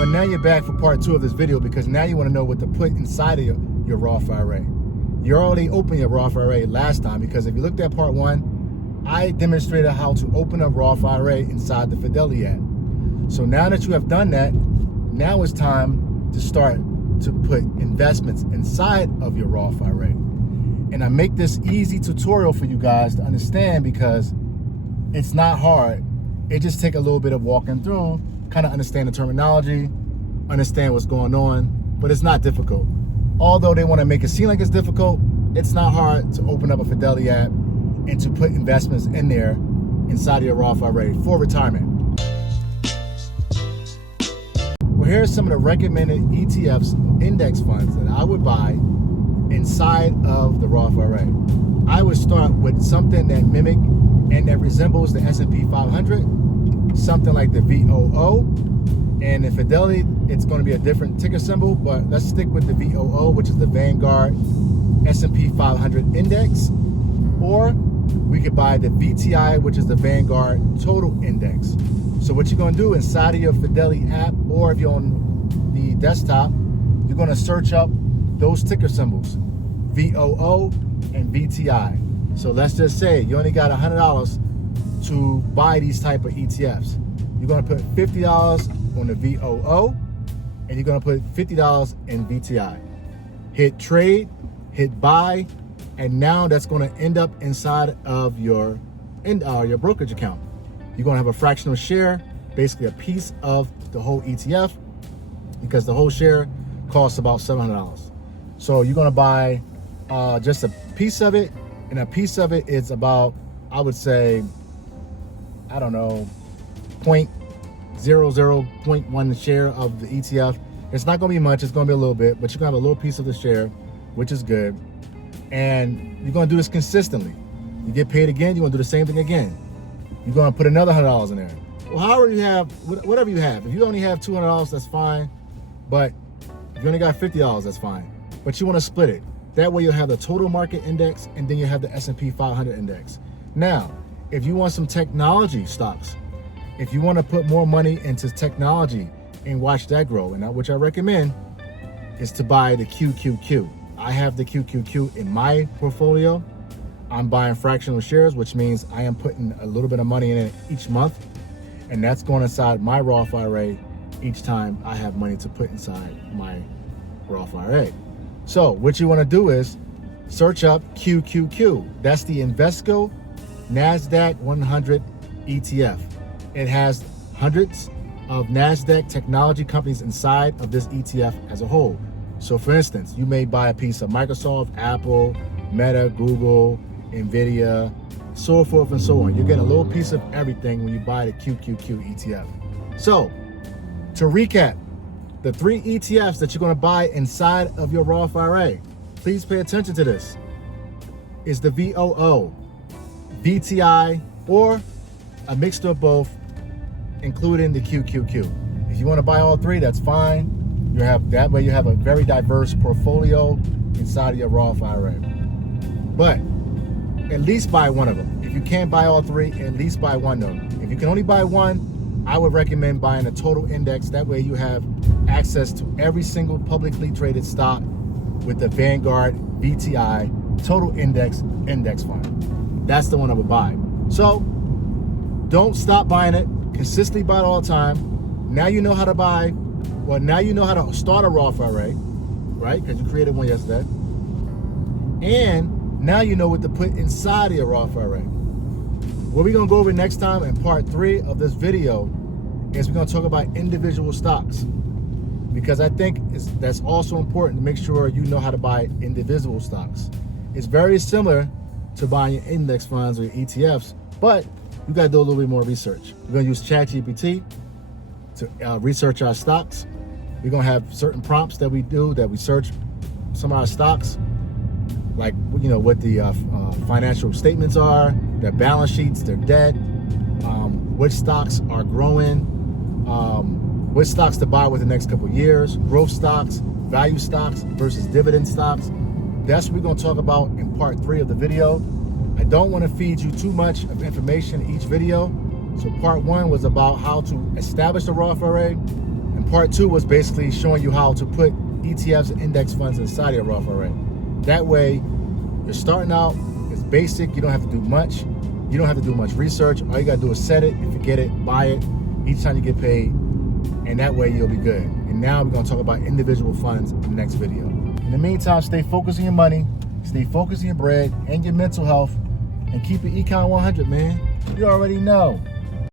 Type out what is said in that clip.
Well, now you're back for part 2 of this video because now you want to know what to put inside of your Roth IRA. You already opened your Roth IRA last time because if you looked at part 1, I demonstrated how to open a Roth IRA inside the Fidelity app. So now that you have done that, now it's time to start to put investments inside of your Roth IRA. And I make this easy tutorial for you guys to understand because it's not hard. It just takes a little bit of walking through, kind of understand the terminology, understand what's going on, but it's not difficult. Although they want to make it seem like it's difficult, it's not hard to open up a Fidelity app and to put investments in there inside of your Roth IRA for retirement. Well, here's some of the recommended ETFs, index funds that I would buy inside of the Roth IRA. I would start with something that mimic and that resembles the S&P 500, something like the VOO. And in Fidelity, it's going to be a different ticker symbol, but let's stick with the VOO, which is the Vanguard S&P 500 Index. Or we could buy the VTI, which is the Vanguard Total Index. So what you're going to do inside of your Fidelity app, or if you're on the desktop, you're going to search up those ticker symbols, VOO and VTI. So let's just say you only got $100 to buy these type of ETFs. You're going to put $50 on the VOO, and you're going to put $50 in VTI. Hit trade, hit buy, and now that's going to end up inside of your brokerage account. You're going to have a fractional share, basically a piece of the whole ETF, because the whole share costs about $700. So you're going to buy just a piece of it, and a piece of it is about, I would say, I don't know, 0.0001 share of the ETF. It's not going to be much, it's going to be a little bit, but you're going to have a little piece of the share, which is good. And you're going to do this consistently. You get paid again, you're going to do the same thing again. You're going to put another $100 in there. Well, however you have, whatever you have. If you only have $200, that's fine. But if you only got $50, that's fine. But you want to split it. That way you'll have the total market index, and then you have the S&P 500 index. Now, if you want some technology stocks, if you want to put more money into technology and watch that grow, and which I recommend, is to buy the QQQ. I have the QQQ in my portfolio. I'm buying fractional shares, which means I am putting a little bit of money in it each month, and that's going inside my Roth IRA each time I have money to put inside my Roth IRA. So what you want to do is search up QQQ. That's the Invesco NASDAQ 100 ETF. It has hundreds of NASDAQ technology companies inside of this ETF as a whole. So for instance, you may buy a piece of Microsoft, Apple, Meta, Google, Nvidia, so forth and so on. You're getting a little piece of everything when you buy the QQQ ETF. So to recap, the 3 ETFs that you're going to buy inside of your Roth IRA, please pay attention to this, is the VOO, VTI, or a mixture of both, including the QQQ. If you want to buy all 3, that's fine. You have that way you have a very diverse portfolio inside of your Roth IRA. But at least buy one of them. If you can't buy all 3, at least buy one of them. If you can only buy one, I would recommend buying a total index. That way you have access to every single publicly traded stock with the Vanguard VTI Total Index Fund. That's the one I would buy. So don't stop buying it. Consistently buy it all the time. Now you know how to buy. Well, now you know how to start a Roth IRA, right? Because you created one yesterday. And now you know what to put inside of your Roth IRA. What we're going to go over next time in part 3 of this video is we're going to talk about individual stocks. Because I think that's also important to make sure you know how to buy individual stocks. It's very similar to buying your index funds or your ETFs, but you got to do a little bit more research. We're going to use ChatGPT to research our stocks. We're going to have certain prompts that we do, that we search some of our stocks, like, you know, what the financial statements are, their balance sheets, their debt, which stocks are growing, which stocks to buy with the next couple of years, growth stocks, value stocks versus dividend stocks. That's what we're going to talk about in part 3 of the video. I don't want to feed you too much of information in each video. So part 1 was about how to establish a Roth IRA, and part 2 was basically showing you how to put ETFs and index funds inside your Roth IRA. That way, you're starting out, it's basic, you don't have to do much. You don't have to do much research. All you gotta do is set it, if you get it, buy it, each time you get paid, and that way you'll be good. And now we're gonna talk about individual funds in the next video. In the meantime, stay focused on your money, stay focused on your bread and your mental health, and keep your econ 100, man. You already know.